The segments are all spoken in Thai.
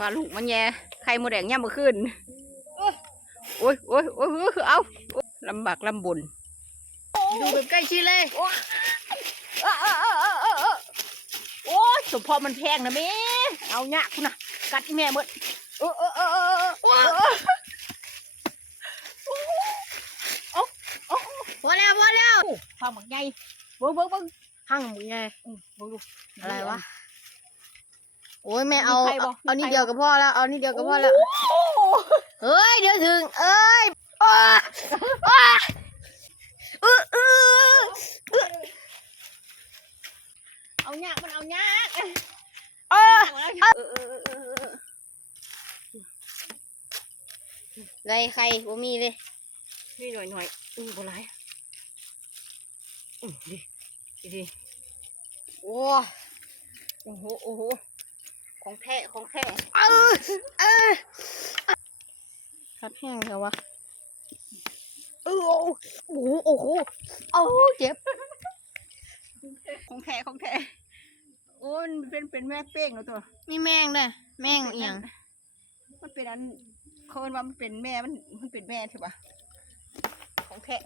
ปลาลูกมันแย่ไข่มดแดงย่ำมาขึ้นโอ้ยโอ้ยโอ้ยเอาลำบากลำบนดูแบบใกล้ชิดเลยโอ้ยสมพอมันแพงนะแม่เอาหยาคุณนะกัดแม่หมดพอแล้วห้างหมักใหญ่เบิ้งห้างหมักใหญ่เบิ้งดูอะไรวะโอ้ยแม่เอานี่เดียวกับพ่อแล้วเอานี่เดียวกับพ่อแล้วเฮ้ยเดี๋ยวถึงเอ้ยเอาหยามันเอาหยาไรใครบ่มีเลยนี่หน่อยบ่ไรดิโอ้โหของแท้คัดแห้งแล้ววะโอ้โหเจ็บของแท้โอ้มันเป็นแม่เป้งแล้วตัวมีแมงด้วยแมงอีหยังมันเป็นอันเขาเรียกว่ามันเป็นแม่มันเป็นแม่ใช่ปะของแท้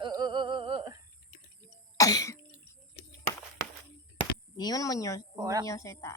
นี่มันเหี่ยวใส่ตา